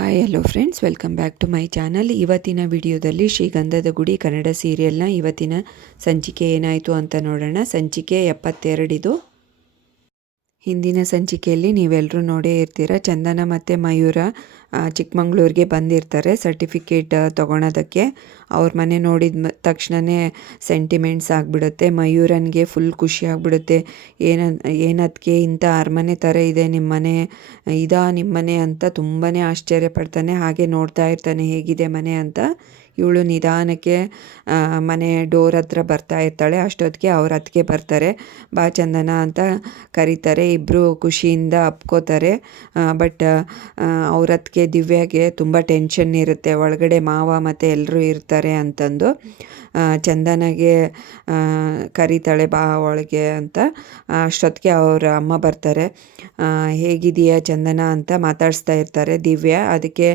Hi hello friends, welcome back to my channel. ಇವತ್ತಿನ ವಿಡಿಯೋದಲ್ಲಿ ಶ್ರೀಗಂಧದ ಗುಡಿ ಕನ್ನಡ ಸೀರಿಯಲ್ನ ಇವತ್ತಿನ ಸಂಚಿಕೆ ಏನಾಯಿತು ಅಂತ ನೋಡೋಣ. ಸಂಚಿಕೆ 72 ಇದು. ಹಿಂದಿನ ಸಂಚಿಕೆಯಲ್ಲಿ ನೀವೆಲ್ಲರೂ ನೋಡೇ ಇರ್ತೀರ. ಚಂದನ ಮತ್ತು ಮಯೂರ ಚಿಕ್ಕಮಂಗ್ಳೂರಿಗೆ ಬಂದಿರ್ತಾರೆ ಸರ್ಟಿಫಿಕೇಟ್ ತೊಗೊಳೋದಕ್ಕೆ. ಅವ್ರ ಮನೆ ನೋಡಿದ ತಕ್ಷಣವೇ ಸೆಂಟಿಮೆಂಟ್ಸ್ ಆಗಿಬಿಡುತ್ತೆ. ಮಯೂರನಿಗೆ ಫುಲ್ ಖುಷಿ ಆಗಿಬಿಡುತ್ತೆ. ಏನದಕ್ಕೆ ಇಂಥ ಅರಮನೆ ಥರ ಇದೆ ನಿಮ್ಮನೆ, ನಿಮ್ಮನೆ ಅಂತ ತುಂಬಾ ಆಶ್ಚರ್ಯಪಡ್ತಾನೆ. ಹಾಗೆ ನೋಡ್ತಾ ಇರ್ತಾನೆ ಹೇಗಿದೆ ಮನೆ ಅಂತ. ಇವಳು ನಿಧಾನಕ್ಕೆ ಮನೆ ಡೋರ್ ಹತ್ರ ಬರ್ತಾ ಇರ್ತಾಳೆ. ಅಷ್ಟೊತ್ತಿಗೆ ಅವ್ರ ಅತ್ತಿಗೆ ಬರ್ತಾರೆ. ಬಾ ಚಂದನ ಅಂತ ಕರೀತಾರೆ. ಇಬ್ಬರು ಖುಷಿಯಿಂದ ಅಪ್ಕೋತಾರೆ. ಬಟ್ ಅವ್ರ ಅತ್ತಿಗೆ ದಿವ್ಯಾಗೆ ತುಂಬ ಟೆನ್ಷನ್ ಇರುತ್ತೆ, ಒಳಗಡೆ ಮಾವ ಮತ್ತು ಎಲ್ಲರೂ ಇರ್ತಾರೆ ಅಂತಂದು. ಚಂದನಗೆ ಕರೀತಾಳೆ ಬಾ ಒಳಗೆ ಅಂತ. ಅಷ್ಟೊತ್ತಿಗೆ ಅವ್ರ ಅಮ್ಮ ಬರ್ತಾರೆ. ಹೇಗಿದೆಯಾ ಚಂದನ ಅಂತ ಮಾತಾಡಿಸ್ತಾ ಇರ್ತಾರೆ ದಿವ್ಯಾ. ಅದಕ್ಕೆ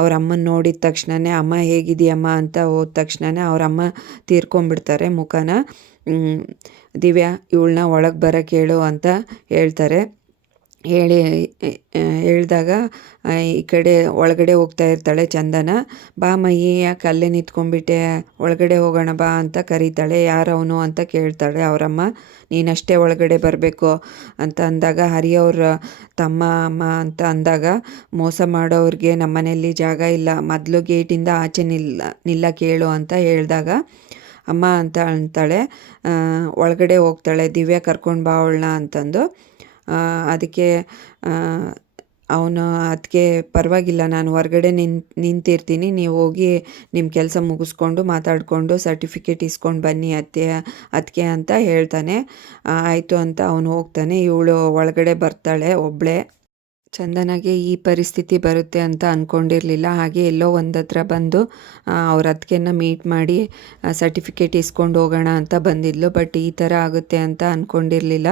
ಅವ್ರ ಅಮ್ಮನ ನೋಡಿದ ತಕ್ಷಣವೇ ಅಮ್ಮ ಹೇಗಿದೆಯಮ್ಮ ಅಂತ ಹೋದ ತಕ್ಷಣವೇ ಅವ್ರ ಅಮ್ಮ ತೀರ್ಕೊಂಡ್ಬಿಡ್ತಾರೆ ಮುಖನ. ದಿವ್ಯಾ ಇವಳನ್ನ ಒಳಗೆ ಬರೋಕ್ಕೆ ಹೇಳು ಅಂತ ಹೇಳ್ತಾರೆ. ಹೇಳಿದಾಗ ಈ ಕಡೆ ಒಳಗಡೆ ಹೋಗ್ತಾ ಇರ್ತಾಳೆ ಚಂದನ. ಬಾ ಮಯ್ಯಿ, ಯಾಕೆ ಅಲ್ಲೇ ನಿಂತ್ಕೊಂಡ್ಬಿಟ್ಟೆ, ಒಳಗಡೆ ಹೋಗೋಣ ಬಾ ಅಂತ ಕರೀತಾಳೆ. ಯಾರವನು ಅಂತ ಕೇಳ್ತಾಳೆ ಅವರಮ್ಮ. ನೀನಷ್ಟೇ ಒಳಗಡೆ ಬರಬೇಕು ಅಂತ ಅಂದಾಗ, ಹರಿಯವ್ರ ತಮ್ಮ ಅಮ್ಮ ಅಂತ ಅಂದಾಗ, ಮೋಸ ಮಾಡೋವ್ರಿಗೆ ನಮ್ಮನೆಯಲ್ಲಿ ಜಾಗ ಇಲ್ಲ, ಮೊದಲು ಗೇಟಿಂದ ಆಚೆ ನಿಲ್ಲ ಕೇಳು ಅಂತ ಹೇಳಿದಾಗ ಅಮ್ಮ ಅಂತ ಅಂತಾಳೆ. ಒಳಗಡೆ ಹೋಗ್ತಾಳೆ. ದಿವ್ಯಾ ಕರ್ಕೊಂಡು ಬಾ ಅವಳನ್ನ ಅಂತಂದು. ಅದಕ್ಕೆ ಅವನು ಅದಕ್ಕೆ ಪರವಾಗಿಲ್ಲ, ನಾನು ಹೊರಗಡೆ ನಿಂತಿರ್ತೀನಿ, ನೀವು ಹೋಗಿ ನಿಮ್ಮ ಕೆಲಸ ಮುಗಿಸ್ಕೊಂಡು ಮಾತಾಡಿಕೊಂಡು ಸರ್ಟಿಫಿಕೇಟ್ ಇಸ್ಕೊಂಡು ಬನ್ನಿ ಅದಕ್ಕೆ ಅಂತ ಹೇಳ್ತಾನೆ. ಆಯಿತು ಅಂತ ಅವನು ಹೋಗ್ತಾನೆ. ಇವಳು ಒಳಗಡೆ ಬರ್ತಾಳೆ ಒಬ್ಬಳೇ. ಚಂದನಗೆ ಈ ಪರಿಸ್ಥಿತಿ ಬರುತ್ತೆ ಅಂತ ಅಂದ್ಕೊಂಡಿರಲಿಲ್ಲ. ಹಾಗೆ ಎಲ್ಲೋ ಒಂದು ಹತ್ರ ಬಂದು ಅವ್ರ ಅತ್ತಿಗೆನ ಮೀಟ್ ಮಾಡಿ ಸರ್ಟಿಫಿಕೇಟ್ ಇಸ್ಕೊಂಡು ಹೋಗೋಣ ಅಂತ ಬಂದಿದ್ಲು. ಬಟ್ ಈ ಥರ ಆಗುತ್ತೆ ಅಂತ ಅಂದ್ಕೊಂಡಿರಲಿಲ್ಲ.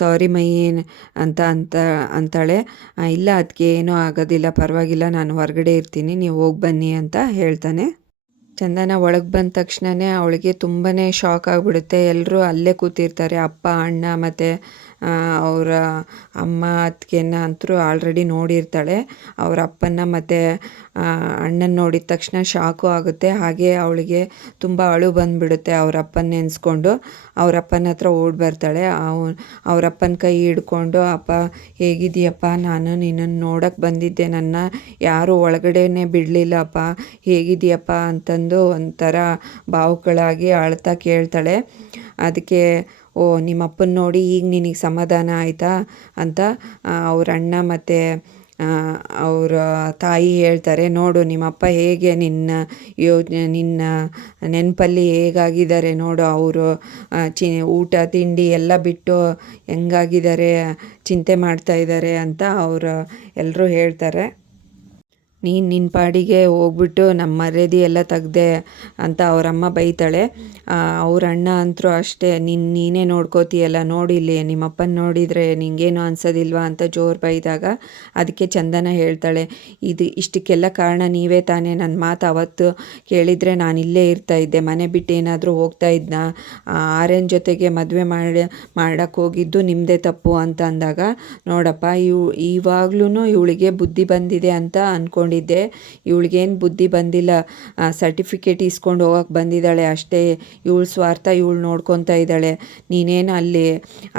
ಸಾರಿ ಮೈ ಅಂತಾಳೆ. ಇಲ್ಲ ಅದಕ್ಕೆ ಏನೂ ಆಗೋದಿಲ್ಲ, ಪರವಾಗಿಲ್ಲ, ನಾನು ಹೊರಗಡೆ ಇರ್ತೀನಿ, ನೀವು ಹೋಗಿ ಬನ್ನಿ ಅಂತ ಹೇಳ್ತಾನೆ. ಚಂದನ ಒಳಗೆ ಬಂದ ತಕ್ಷಣವೇ ಅವಳಿಗೆ ತುಂಬಾ ಶಾಕ್ ಆಗಿಬಿಡುತ್ತೆ. ಎಲ್ಲರೂ ಅಲ್ಲೇ ಕೂತಿರ್ತಾರೆ. ಅಪ್ಪ, ಅಣ್ಣ ಮತ್ತು ಅವರ ಅಮ್ಮ ಅತ್ತಿಗೆನ ಅಂತೂ ಆಲ್ರೆಡಿ ನೋಡಿರ್ತಾಳೆ. ಅವರ ಅಪ್ಪನ ಮತ್ತು ಅಣ್ಣನ ನೋಡಿದ ತಕ್ಷಣ ಶಾಕು ಆಗುತ್ತೆ. ಹಾಗೆ ಅವಳಿಗೆ ತುಂಬ ಅಳು ಬಂದುಬಿಡುತ್ತೆ. ಅವ್ರ ಅಪ್ಪನ ನೆನೆಸ್ಕೊಂಡು ಅವ್ರ ಅಪ್ಪನ ಹತ್ರ ಓಡಿ ಬರ್ತಾಳೆ. ಅವ್ರ ಅಪ್ಪನ ಕೈ ಹಿಡ್ಕೊಂಡು, ಅಪ್ಪ ಹೇಗಿದೆಯಪ್ಪ, ನಾನು ನಿನ್ನನ್ನು ನೋಡೋಕ್ಕೆ ಬಂದಿದ್ದೆ, ನನ್ನ ಯಾರೂ ಒಳಗಡೆನೇ ಬಿಡಲಿಲ್ಲಪ್ಪ, ಹೇಗಿದೆಯಪ್ಪ ಅಂತಂದು ಒಂಥರ ಭಾವುಕಳಾಗಿ ಅಳ್ತಾ ಕೇಳ್ತಾಳೆ. ಅದಕ್ಕೆ ಓ ನಿಮ್ಮಪ್ಪನ ನೋಡಿ ಈಗ ನಿನಗೆ ಸಮಾಧಾನ ಆಯಿತಾ ಅಂತ ಅವ್ರ ಅಣ್ಣ ಮತ್ತು ಅವರ ತಾಯಿ ಹೇಳ್ತಾರೆ. ನೋಡು ನಿಮ್ಮಪ್ಪ ಹೇಗೆ ನಿನ್ನ ನೆನಪಲ್ಲಿ ಹೇಗಾಗಿದ್ದಾರೆ ನೋಡು, ಅವರು ಊಟ ತಿಂಡಿ ಎಲ್ಲ ಬಿಟ್ಟು ಹೆಂಗಾಗಿದ್ದಾರೆ, ಚಿಂತೆ ಮಾಡ್ತಾಯಿದ್ದಾರೆ ಅಂತ ಅವರು ಎಲ್ಲರೂ ಹೇಳ್ತಾರೆ. ನಿನ್ನ ಪಾಡಿಗೆ ಹೋಗ್ಬಿಟ್ಟು ನಮ್ಮ ಮರ್ಯಾದೆ ಎಲ್ಲ ತೆಗ್ದೆ ಅಂತ ಅವರಮ್ಮ ಬೈತಾಳೆ. ಅವ್ರ ಅಣ್ಣ ಅಂತರೂ ಅಷ್ಟೇ, ನೀನೇ ನೋಡ್ಕೋತೀಯಲ್ಲ, ನೋಡಿಲ್ಲಿ ನಿಮ್ಮಪ್ಪನ ನೋಡಿದರೆ ನಿಂಗೇನು ಅನ್ಸೋದಿಲ್ವಾ ಅಂತ ಜೋರು ಬೈದಾಗ ಅದಕ್ಕೆ ಚಂದನ ಹೇಳ್ತಾಳೆ, ಇಷ್ಟಕ್ಕೆಲ್ಲ ಕಾರಣ ನೀವೇ ತಾನೇ, ನನ್ನ ಮಾತು ಅವತ್ತು ಕೇಳಿದರೆ ನಾನು ಇಲ್ಲೇ ಇರ್ತಾಯಿದ್ದೆ, ಮನೆ ಬಿಟ್ಟು ಏನಾದರೂ ಹೋಗ್ತಾ ಇದ್ನ, ಆರ್ಯನ ಜೊತೆಗೆ ಮದುವೆ ಮಾಡೋಕ್ಕೆ ಹೋಗಿದ್ದು ನಿಮ್ಮದೇ ತಪ್ಪು ಅಂತ ಅಂದಾಗ, ನೋಡಪ್ಪ ಇವಾಗ್ಲೂ ಇವಳಿಗೆ ಬುದ್ಧಿ ಬಂದಿದೆ ಅಂತ ಅಂದ್ಕೊಂಡಿದ್ದೆ, ಇವಳಿಗೇನು ಬುದ್ಧಿ ಬಂದಿಲ್ಲ, ಸರ್ಟಿಫಿಕೇಟ್ ಇಸ್ಕೊಂಡು ಹೋಗೋಕ್ಕೆ ಬಂದಿದ್ದಾಳೆ ಅಷ್ಟೇ, ಇವಳು ಸ್ವಾರ್ಥ ಇವಳು ನೋಡ್ಕೊತಾ ಇದ್ದಾಳೆ. ನೀನೇನು ಅಲ್ಲಿ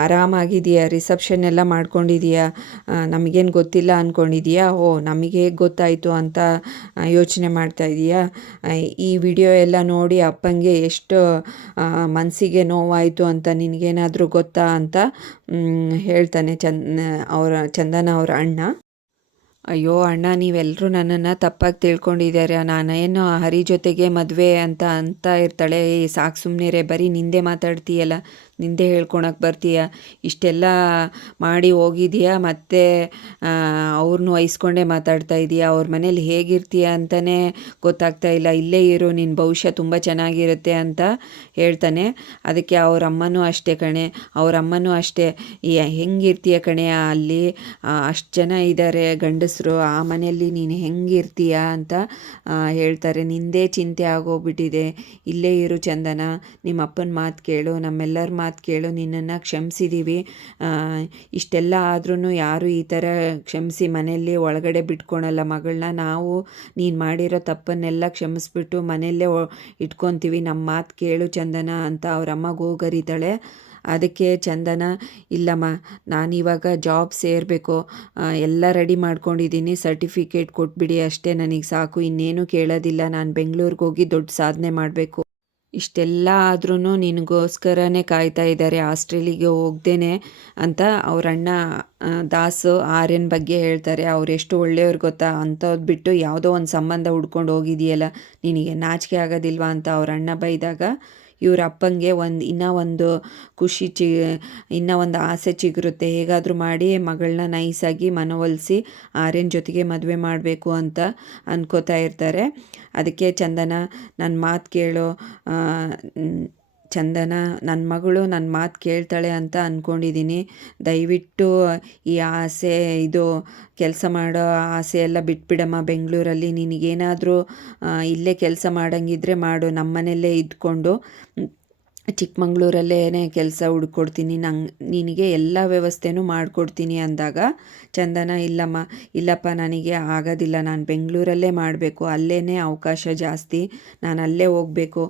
ಆರಾಮಾಗಿದೆಯಾ, ರಿಸೆಪ್ಷನ್ ಎಲ್ಲ ಮಾಡ್ಕೊಂಡಿದೀಯಾ, ನಮಗೇನು ಗೊತ್ತಿಲ್ಲ ಅಂದ್ಕೊಂಡಿದೀಯಾ, ನಮಗೆ ಹೇಗೆ ಗೊತ್ತಾಯಿತು ಅಂತ ಯೋಚನೆ ಮಾಡ್ತಾ ಇದೀಯಾ, ಈ ವಿಡಿಯೋ ಎಲ್ಲ ನೋಡಿ ಅಪ್ಪಂಗೆ ಎಷ್ಟು ಮನಸ್ಸಿಗೆ ನೋವಾಯಿತು ಅಂತ ನಿನಗೇನಾದರೂ ಗೊತ್ತಾ ಅಂತ ಹೇಳ್ತಾನೆ ಚಂದನ ಅವರ ಅಣ್ಣ. ಅಯ್ಯೋ ಅಣ್ಣ, ನೀವೆಲ್ಲರೂ ನನ್ನನ್ನು ತಪ್ಪಾಗಿ ತಿಳ್ಕೊಂಡಿದ್ದಾರೆ, ನಾನೇನು ಹರಿ ಜೊತೆಗೆ ಮದುವೆ ಅಂತ ಇರ್ತಾಳೆ. ಸಾಕು ಸುಮ್ಮನೆ ಬರೀ ನಿಂದೆ ಮಾತಾಡ್ತೀಯಲ್ಲ, ನಿಂದೆ ಹೇಳ್ಕೊಳಕ್ಕೆ ಬರ್ತೀಯ, ಇಷ್ಟೆಲ್ಲ ಮಾಡಿ ಹೋಗಿದೀಯಾ, ಮತ್ತು ಅವ್ರನ್ನೂ ವಹಿಸ್ಕೊಂಡೇ ಮಾತಾಡ್ತಾ ಇದೀಯಾ, ಅವ್ರ ಮನೇಲಿ ಹೇಗಿರ್ತೀಯ ಅಂತಲೇ ಗೊತ್ತಾಗ್ತಾ ಇಲ್ಲ, ಇಲ್ಲೇ ಇರು, ನಿನ್ನ ಭವಿಷ್ಯ ತುಂಬ ಚೆನ್ನಾಗಿರುತ್ತೆ ಅಂತ ಹೇಳ್ತಾನೆ. ಅದಕ್ಕೆ ಅವ್ರ ಅಮ್ಮನೂ ಅಷ್ಟೇ ಕಣೆ, ಹೆಂಗಿರ್ತೀಯ ಕಣೆ, ಅಲ್ಲಿ ಅಷ್ಟು ಜನ ಇದ್ದಾರೆ ಗಂಡಸರು ಗಂಡಸರು, ಆ ಮನೆಯಲ್ಲಿ ನೀನು ಹೆಂಗಿರ್ತೀಯ ಅಂತ ಹೇಳ್ತಾರೆ. ನಿಂದೇ ಚಿಂತೆ ಆಗೋಗ್ಬಿಟ್ಟಿದೆ, ಇಲ್ಲೇ ಇರು ಚಂದನ, ನಿಮ್ಮ ಅಪ್ಪನ ಮಾತು ಕೇಳು, ನಮ್ಮೆಲ್ಲರ ಮಾತು ಕೇಳು, ನಿನ್ನನ್ನು ಕ್ಷಮಿಸಿದ್ದೀವಿ. ಇಷ್ಟೆಲ್ಲ ಆದ್ರೂ ಯಾರು ಈ ಥರ ಕ್ಷಮಿಸಿ ಮನೆಯಲ್ಲಿ ಒಳಗಡೆ ಬಿಟ್ಕೊಳಲ್ಲ ಮಗಳನ್ನ. ನಾವು ನೀನು ಮಾಡಿರೋ ತಪ್ಪನ್ನೆಲ್ಲ ಕ್ಷಮಿಸ್ಬಿಟ್ಟು ಮನೆಯಲ್ಲೇ ಇಟ್ಕೊತೀವಿ, ನಮ್ಮ ಮಾತು ಕೇಳು ಚಂದನ ಅಂತ ಅವರಮ್ಮ ಗೋಗರಿತಾಳೆ. ಅದಕ್ಕೆ ಚಂದನ, ಇಲ್ಲಮ್ಮ, ನಾನಿವಾಗ ಜಾಬ್ ಸೇರಬೇಕು, ಎಲ್ಲ ರೆಡಿ ಮಾಡ್ಕೊಂಡಿದ್ದೀನಿ, ಸರ್ಟಿಫಿಕೇಟ್ ಕೊಟ್ಬಿಡಿ ಅಷ್ಟೇ, ನನಗೆ ಸಾಕು, ಇನ್ನೇನು ಕೇಳೋದಿಲ್ಲ, ನಾನು ಬೆಂಗಳೂರಿಗೆ ಹೋಗಿ ದೊಡ್ಡ ಸಾಧನೆ ಮಾಡಬೇಕು. ಇಷ್ಟೆಲ್ಲ ಆದ್ರೂ ನಿನಗೋಸ್ಕರನೇ ಕಾಯ್ತಾ ಇದ್ದಾರೆ, ಆಸ್ಟ್ರೇಲಿಯಾಗೆ ಹೋಗ್ದೇನೆ ಅಂತ ಅವರಣ್ಣ ದಾಸು ಆರ್ಯನ್ ಬಗ್ಗೆ ಹೇಳ್ತಾರೆ. ಅವ್ರು ಎಷ್ಟು ಒಳ್ಳೆಯವ್ರು ಗೊತ್ತಾ, ಅಂಥದ್ದು ಬಿಟ್ಟು ಯಾವುದೋ ಒಂದು ಸಂಬಂಧ ಹುಡ್ಕೊಂಡು ಹೋಗಿದೆಯಲ್ಲ, ನಿನಗೆ ನಾಚಿಕೆ ಆಗೋದಿಲ್ವಾ ಅಂತ ಅವ್ರ ಅಣ್ಣ ಬೈದಾಗ, ಇವ್ರ ಅಪ್ಪಂಗೆ ಇನ್ನೂ ಒಂದು ಖುಷಿ ಇನ್ನೂ ಒಂದು ಆಸೆ ಚಿಗುರುತ್ತೆ, ಹೇಗಾದರೂ ಮಾಡಿ ಮಗಳನ್ನ ನೈಸಾಗಿ ಮನವೊಲಿಸಿ ಆರ್ಯನ್ ಜೊತೆಗೆ ಮದುವೆ ಮಾಡಬೇಕು ಅಂತ ಅನ್ಕೋತಾ ಇರ್ತಾರೆ. ಅದಕ್ಕೆ ಚಂದನ, ನನ್ನ ಮಾತು ಕೇಳು ಚಂದನ, ನನ್ನ ಮಗಳು ನನ್ನ ಮಾತು ಕೇಳ್ತಾಳೆ ಅಂತ ಅಂದ್ಕೊಂಡಿದ್ದೀನಿ, ದಯವಿಟ್ಟು ಈ ಆಸೆ, ಇದು ಕೆಲಸ ಮಾಡೋ ಆಸೆ ಎಲ್ಲ ಬಿಟ್ಬಿಡಮ್ಮ. ಬೆಂಗಳೂರಲ್ಲಿ ನಿನಗೇನಾದರೂ ಇಲ್ಲೇ ಕೆಲಸ ಮಾಡೋಂಗಿದ್ರೆ ಮಾಡು, ನಮ್ಮನೆಯಲ್ಲೇ ಇದ್ಕೊಂಡು ಚಿಕ್ಕಮಂಗ್ಳೂರಲ್ಲೇ ಕೆಲಸ ಹುಡ್ಕೊಡ್ತೀನಿ, ನಿನಗೆ ಎಲ್ಲ ವ್ಯವಸ್ಥೆನೂ ಮಾಡಿಕೊಡ್ತೀನಿ ಅಂದಾಗ ಚಂದನ, ಇಲ್ಲಪ್ಪ, ನನಗೆ ಆಗೋದಿಲ್ಲ, ನಾನು ಬೆಂಗಳೂರಲ್ಲೇ ಮಾಡಬೇಕು, ಅಲ್ಲೇ ಅವಕಾಶ ಜಾಸ್ತಿ, ನಾನು ಅಲ್ಲೇ ಹೋಗಬೇಕು,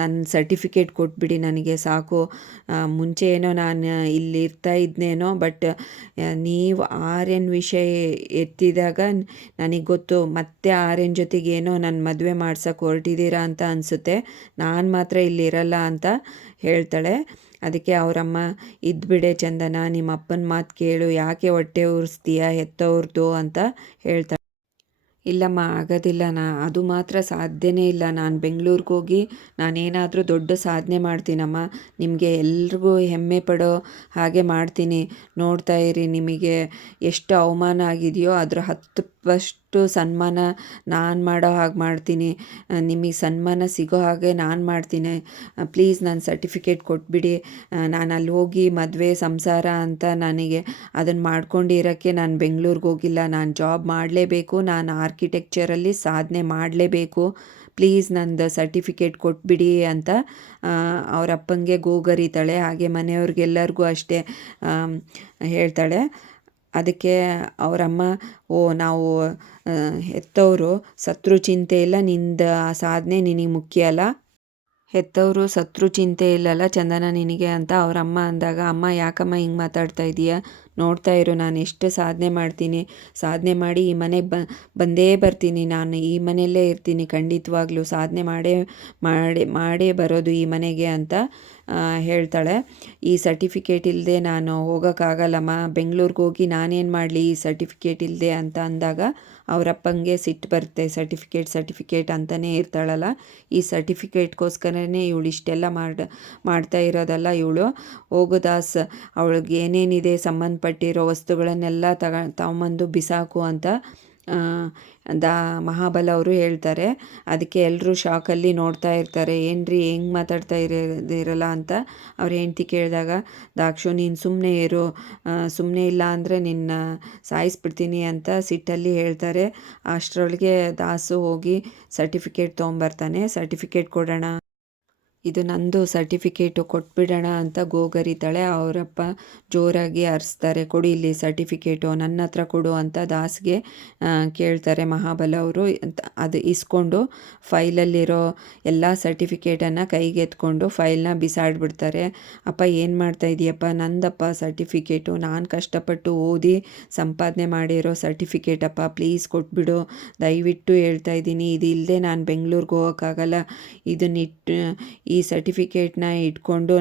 ನನ್ನ ಸರ್ಟಿಫಿಕೇಟ್ ಕೊಟ್ಬಿಡಿ ನನಗೆ ಸಾಕು. ಮುಂಚೆ ಏನೋ ನಾನು ಇಲ್ಲಿ ಇರ್ತಾ ಇದ್ನೇನೋ, ಬಟ್ ನೀವು ಆರ್ಯನ್ ವಿಷಯ ಎತ್ತಿದಾಗ ನನಗೆ ಗೊತ್ತು, ಮತ್ತೆ ಆರ್ಯನ್ ಜೊತೆಗೇನೋ ನನ್ನ ಮದುವೆ ಮಾಡ್ಸೋಕೆ ಹೊರಟಿದ್ದೀರಾ ಅಂತ ಅನಿಸುತ್ತೆ, ನಾನು ಮಾತ್ರ ಇಲ್ಲಿರಲ್ಲ ಅಂತ ಹೇಳ್ತಾಳೆ. ಅದಕ್ಕೆ ಅವರಮ್ಮ, ಇದ್ಬಿಡೆ ಚಂದನ, ನಿಮ್ಮ ಅಪ್ಪನ ಮಾತು ಕೇಳು, ಯಾಕೆ ಹೊಟ್ಟೆ ಉರಿಸ್ತೀಯ ಹೆತ್ತವ್ರದ್ದು ಅಂತ ಹೇಳ್ತಾಳೆ. ಇಲ್ಲಮ್ಮ, ಆಗೋದಿಲ್ಲ, ಅದು ಮಾತ್ರ ಸಾಧ್ಯನೇ ಇಲ್ಲ, ನಾನು ಬೆಂಗಳೂರಿಗೆ ಹೋಗಿ ನಾನೇನಾದರೂ ದೊಡ್ಡ ಸಾಧನೆ ಮಾಡ್ತೀನಮ್ಮ, ನಿಮಗೆ ಎಲ್ರಿಗೂ ಹೆಮ್ಮೆ ಪಡೋ ಹಾಗೆ ಮಾಡ್ತೀನಿ, ನೋಡ್ತಾ ಇರಿ, ನಿಮಗೆ ಎಷ್ಟು ಅವಮಾನ ಆಗಿದೆಯೋ ಅದರ 10 ಪಟ್ಟು ಸನ್ಮಾನ ನಾನು ಮಾಡೋ ಹಾಗೆ ಮಾಡ್ತೀನಿ, ನಿಮಗೆ ಸನ್ಮಾನ ಸಿಗೋ ಹಾಗೆ ನಾನು ಮಾಡ್ತೀನಿ, ಪ್ಲೀಸ್ ನನ್ನ ಸರ್ಟಿಫಿಕೇಟ್ ಕೊಟ್ಬಿಡಿ, ನಾನು ಅಲ್ಲಿ ಹೋಗಿ ಮದುವೆ ಸಂಸಾರ ಅಂತ ನನಗೆ ಅದನ್ನು ಮಾಡ್ಕೊಂಡಿರೋಕ್ಕೆ ನಾನು ಬೆಂಗಳೂರಿಗೆ ಹೋಗಿಲ್ಲ, ನಾನು ಜಾಬ್ ಮಾಡಲೇಬೇಕು, ನಾನು ಆರ್ಕಿಟೆಕ್ಚರಲ್ಲಿ ಸಾಧನೆ ಮಾಡಲೇಬೇಕು, ಪ್ಲೀಸ್ ನಂದು ಸರ್ಟಿಫಿಕೇಟ್ ಕೊಟ್ಬಿಡಿ ಅಂತ ಅವ್ರ ಅಪ್ಪಂಗೆ ಗೋಗರಿತಾಳೆ. ಹಾಗೆ ಮನೆಯವ್ರಿಗೆಲ್ಲರಿಗೂ ಅಷ್ಟೇ ಹೇಳ್ತಾಳೆ. ಅದಕ್ಕೆ ಅವರಮ್ಮ, ನಾವು ಹೆತ್ತವರು ಸತ್ರು ಚಿಂತೆ ಇಲ್ಲ, ನಿಂದು ಆ ಸಾಧನೆ ನಿನಗೆ ಮುಖ್ಯ ಅಲ್ಲ, ಹೆತ್ತವರು ಸತ್ರು ಚಿಂತೆ ಇಲ್ಲಲ್ಲ ಚಂದನ ನಿನಗೆ ಅಂತ ಅವರಮ್ಮ ಅಂದಾಗ, ಅಮ್ಮ ಯಾಕಮ್ಮ ಹಿಂಗೆ ಮಾತಾಡ್ತಾ ಇದೀಯಾ, ನೋಡ್ತಾ ಇರು, ನಾನು ಎಷ್ಟು ಸಾಧನೆ ಮಾಡ್ತೀನಿ, ಸಾಧನೆ ಮಾಡಿ ಈ ಮನೆಗೆ ಬಂದೇ ಬರ್ತೀನಿ, ನಾನು ಈ ಮನೆಯಲ್ಲೇ ಇರ್ತೀನಿ, ಖಂಡಿತವಾಗ್ಲೂ ಸಾಧನೆ ಮಾಡೇ ಬರೋದು ಈ ಮನೆಗೆ ಅಂತ ಹೇಳ್ತಾಳೆ. ಈ ಸರ್ಟಿಫಿಕೇಟ್ ಇಲ್ಲದೆ ನಾನು ಹೋಗೋಕ್ಕಾಗಲ್ಲಮ್ಮ, ಬೆಂಗಳೂರಿಗೆ ಹೋಗಿ ನಾನೇನು ಮಾಡಲಿ ಈ ಸರ್ಟಿಫಿಕೇಟ್ ಇಲ್ಲದೆ ಅಂತ ಅಂದಾಗ ಅವರಪ್ಪಂಗೆ ಸಿಟ್ಟು ಬರುತ್ತೆ. ಸರ್ಟಿಫಿಕೇಟ್ ಅಂತಲೇ ಇರ್ತಾಳಲ್ಲ, ಈ ಸರ್ಟಿಫಿಕೇಟ್ಗೋಸ್ಕರನೇ ಇವಳು ಇಷ್ಟೆಲ್ಲ ಮಾಡ್ತಾ ಇರೋದಲ್ಲ, ಇವಳು ಹೋಗೋದಾಸ್, ಅವಳಿಗೆ ಏನೇನಿದೆ ಸಂಬಂಧಪಟ್ಟಿರೋ ವಸ್ತುಗಳನ್ನೆಲ್ಲ ತಗೊಂಬಂದು ಬಿಸಾಕು ಅಂತ ಮಹಾಬಲ ಅವರು ಹೇಳ್ತಾರೆ. ಅದಕ್ಕೆ ಎಲ್ಲರೂ ಶಾಕಲ್ಲಿ ನೋಡ್ತಾ ಇರ್ತಾರೆ, ಏನ್ರಿ ಹೆಂಗೆ ಮಾತಾಡ್ತಾ ಇರಲ್ಲ ಅಂತ ಅವ್ರ ಹೆಂಡ್ತಿ ಕೇಳಿದಾಗ, ದಾಕ್ಷು ನೀನು ಸುಮ್ಮನೆ ಇರು, ಸುಮ್ಮನೆ ಇಲ್ಲ ಅಂದರೆ ನಿನ್ನ ಸಾಯಿಸ್ಬಿಡ್ತೀನಿ ಅಂತ ಸಿಟ್ಟಲ್ಲಿ ಹೇಳ್ತಾರೆ. ಅಷ್ಟರೊಳಗೆ ದಾಸು ಹೋಗಿ ಸರ್ಟಿಫಿಕೇಟ್ ತೊಗೊಂಬರ್ತಾನೆ. ಸರ್ಟಿಫಿಕೇಟ್ ಕೊಡೋಣ, ಇದು ನಂದು ಸರ್ಟಿಫಿಕೇಟು ಕೊಟ್ಬಿಡೋಣ ಅಂತ ಗೋಗರಿತಾಳೆ. ಅವರಪ್ಪ ಜೋರಾಗಿ ಅರಿಸ್ತಾರೆ, ಕೊಡಿ ಇಲ್ಲಿ ಸರ್ಟಿಫಿಕೇಟು, ನನ್ನ ಹತ್ರ ಕೊಡು ಅಂತ ದಾಸ್ಗೆ ಕೇಳ್ತಾರೆ ಮಹಾಬಲ ಅವರು. ಅದು ಇಸ್ಕೊಂಡು ಫೈಲಲ್ಲಿರೋ ಎಲ್ಲ ಸರ್ಟಿಫಿಕೇಟನ್ನು ಕೈಗೆ ಎತ್ಕೊಂಡು ಫೈಲ್ನ ಬಿಸಾಡಿಬಿಡ್ತಾರೆ. ಅಪ್ಪ ಏನು ಮಾಡ್ತಾ ಇದೀಯಪ್ಪ, ನಂದಪ್ಪ ಸರ್ಟಿಫಿಕೇಟು, ನಾನು ಕಷ್ಟಪಟ್ಟು ಓದಿ ಸಂಪಾದನೆ ಮಾಡಿರೋ ಸರ್ಟಿಫಿಕೇಟಪ್ಪ, ಪ್ಲೀಸ್ ಕೊಟ್ಬಿಡು, ದಯವಿಟ್ಟು ಹೇಳ್ತಾ ಇದ್ದೀನಿ, ಇದು ಇಲ್ಲದೆ ನಾನು ಬೆಂಗಳೂರಿಗೆ ಹೋಗೋಕ್ಕಾಗಲ್ಲ, ಇದನ್ನಿಟ್ಟು ಈ ಸರ್ಟಿಫಿಕೇಟ್ನ ಇಟ್ಕೊಂಡು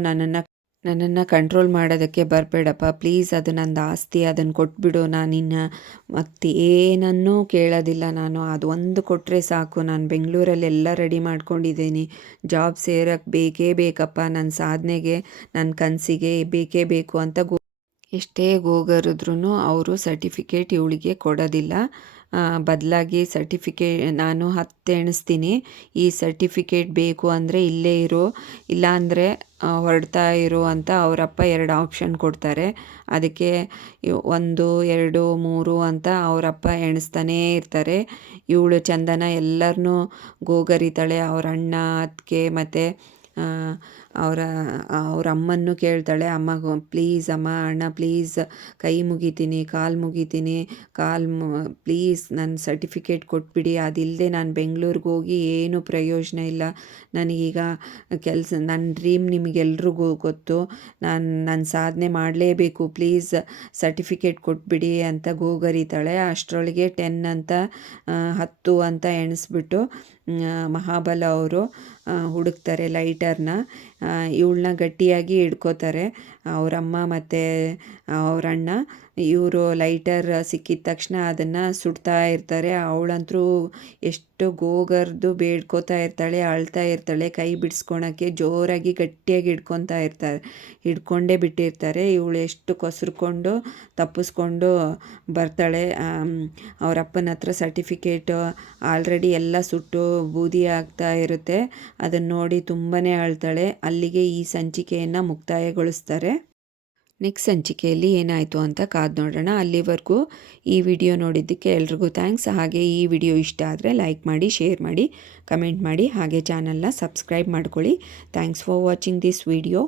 ನನ್ನನ್ನು ಕಂಟ್ರೋಲ್ ಮಾಡೋದಕ್ಕೆ ಬರಬೇಡಪ್ಪ, ಪ್ಲೀಸ್, ಅದು ನಂದು ಆಸ್ತಿ, ಅದನ್ನು ಕೊಟ್ಬಿಡು, ನಾನಿನ್ನು ಮತ್ತೇನನ್ನೂ ಕೇಳೋದಿಲ್ಲ, ನಾನು ಅದು ಒಂದು ಕೊಟ್ಟರೆ ಸಾಕು, ನಾನು ಬೆಂಗಳೂರಲ್ಲಿ ಎಲ್ಲ ರೆಡಿ ಮಾಡ್ಕೊಂಡಿದ್ದೀನಿ, ಜಾಬ್ ಸೇರೋಕ್ಕೆ ಬೇಕೇ ಬೇಕಪ್ಪ, ನನ್ನ ಸಾಧನೆಗೆ ನನ್ನ ಕನಸಿಗೆ ಬೇಕೇ ಬೇಕು ಅಂತ ಎಷ್ಟೇ ಗೋಗರಿದ್ರೂ ಅವರು ಸರ್ಟಿಫಿಕೇಟ್ ಇವಳಿಗೆ ಕೊಡೋದಿಲ್ಲ. ಬದಲಾಗಿ ನಾನು 10 ಎಣಿಸ್ತೀನಿ, ಈ ಸರ್ಟಿಫಿಕೇಟ್ ಬೇಕು ಅಂದರೆ ಇಲ್ಲೇ ಇರು, ಇಲ್ಲಾಂದರೆ ಹೊರಡ್ತಾ ಇರು ಅಂತ ಅವರಪ್ಪ 2 ಆಪ್ಷನ್ ಕೊಡ್ತಾರೆ. ಅದಕ್ಕೆ 1, 2, 3 ಅಂತ ಅವರಪ್ಪ ಎಣಿಸ್ತಾನೇ ಇರ್ತಾರೆ. ಇವಳು ಚಂದನ ಎಲ್ಲರನ್ನೂ ಗೋಗರಿತಾಳೆ. ಅವ್ರ ಅಣ್ಣ, ಅತ್ತಿಗೆ ಮತ್ತು ಅವ್ರ ಅಮ್ಮನ್ನು ಕೇಳ್ತಾಳೆ, ಅಮ್ಮ ಪ್ಲೀಸ್ ಅಮ್ಮ, ಅಣ್ಣ ಪ್ಲೀಸ್ ಕೈ ಮುಗಿತೀನಿ, ಕಾಲು ಮುಗಿತೀನಿ, ಪ್ಲೀಸ್ ನನ್ನ ಸರ್ಟಿಫಿಕೇಟ್ ಕೊಟ್ಬಿಡಿ, ಅದಿಲ್ಲದೆ ನಾನು ಬೆಂಗಳೂರಿಗೆ ಹೋಗಿ ಏನೂ ಪ್ರಯೋಜನ ಇಲ್ಲ. ನನಗೀಗ ನನ್ನ ಡ್ರೀಮ್ ನಿಮಗೆಲ್ರಿಗೂ ಗೊತ್ತು, ನನ್ನ ಸಾಧನೆ ಮಾಡಲೇಬೇಕು, ಪ್ಲೀಸ್ ಸರ್ಟಿಫಿಕೇಟ್ ಕೊಟ್ಬಿಡಿ ಅಂತ ಗೋಗರಿತಾಳೆ. ಅಷ್ಟರೊಳಗೆ 10 ಅಂತ 10 ಅಂತ ಎಣಿಸ್ಬಿಟ್ಟು ಮಹಾಬಲ ಅವರು ಹುಡುಕ್ತಾರೆ ಲೈಟರ್ನ. ಇವಳನ್ನ ಗಟ್ಟಿಯಾಗಿ ಹಿಡ್ಕೋತಾರೆ ಅವರಮ್ಮ ಮತ್ತು ಅವರಣ್ಣ. ಇವರು ಲೈಟರ್ ಸಿಕ್ಕಿದ ತಕ್ಷಣ ಅದನ್ನು ಸುಡ್ತಾ ಇರ್ತಾರೆ. ಅವಳಂತೂ ಎಷ್ಟು ಗೋಗರ್ದು ಬೇಡ್ಕೋತಾ ಇರ್ತಾಳೆ, ಅಳ್ತಾ ಇರ್ತಾಳೆ. ಕೈ ಬಿಡಿಸ್ಕೊಳಕ್ಕೆ ಜೋರಾಗಿ ಗಟ್ಟಿಯಾಗಿ ಹಿಡ್ಕೊಂಡೇ ಬಿಟ್ಟಿರ್ತಾರೆ. ಇವಳು ಎಷ್ಟು ಕೊಸರ್ಕೊಂಡು ತಪ್ಪಿಸ್ಕೊಂಡು ಬರ್ತಾಳೆ. ಅವರಪ್ಪನ ಹತ್ರ ಸರ್ಟಿಫಿಕೇಟು ಆಲ್ರೆಡಿ ಎಲ್ಲ ಸುಟ್ಟು ಬೂದಿ ಆಗ್ತಾ ಇರುತ್ತೆ. ಅದನ್ನು ನೋಡಿ ತುಂಬಾ ಅಳ್ತಾಳೆ. ಅಲ್ಲಿಗೆ ಈ ಸಂಚಿಕೆಯನ್ನು ಮುಕ್ತಾಯಗೊಳಿಸ್ತಾರೆ. ನೆಕ್ಸ್ಟ್ ಸಂಚಿಕೆಯಲ್ಲಿ ಏನಾಯಿತು ಅಂತ ಕಾದು ನೋಡೋಣ. ಅಲ್ಲಿವರೆಗೂ ಈ ವಿಡಿಯೋ ನೋಡಿದ್ದಕ್ಕೆ ಎಲ್ರಿಗೂ ಥ್ಯಾಂಕ್ಸ್. ಹಾಗೆ ಈ ವಿಡಿಯೋ ಇಷ್ಟ ಆದರೆ ಲೈಕ್ ಮಾಡಿ, ಶೇರ್ ಮಾಡಿ, ಕಮೆಂಟ್ ಮಾಡಿ, ಹಾಗೆ ಚಾನಲ್ನ ಸಬ್ಸ್ಕ್ರೈಬ್ ಮಾಡ್ಕೊಳ್ಳಿ. Thanks for watching this video.